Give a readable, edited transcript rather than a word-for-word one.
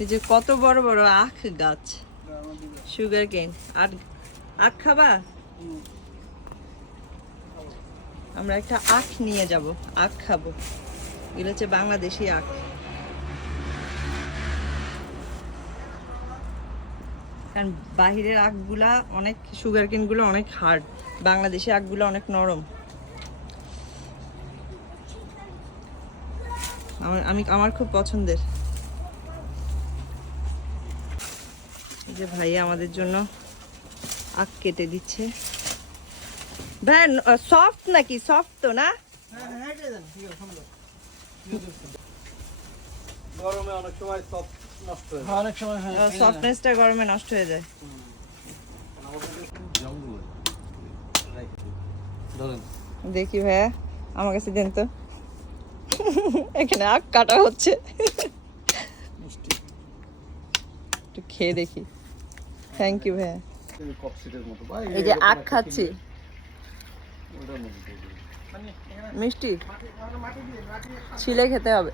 এই যে কত বড় বড় আখ গাছ, সুগার কেন। আর আখ খাবা? আমরা একটা আখ নিয়ে যাব, আখ খাবো। এগুলো হচ্ছে বাংলাদেশি আখ। কারণ বাহিরের আখগুলা অনেক, সুগার কেনগুলো অনেক হার্ড, বাংলাদেশি আখগুলো অনেক নরম। আমার খুব পছন্দের। এই যে ভাই আমাদের জন্য আখ কেটে দিচ্ছে। ভাই সফট নাকি? সফট তো না? গরমে অনেক সময় সফট নষ্ট হয়। অনেক সময় হয়। সফটনেসটা গরমে নষ্ট হয়ে যায়। দেখি ভাইয়া, আমার কাছে দেন তো। এখানে আখ কাটা হচ্ছে, একটু খেয়ে দেখি। থ্যাংক ইউ ভাইয়া। এই যে আখ খাচ্ছি, মিষ্টি ছিলে খেতে হবে।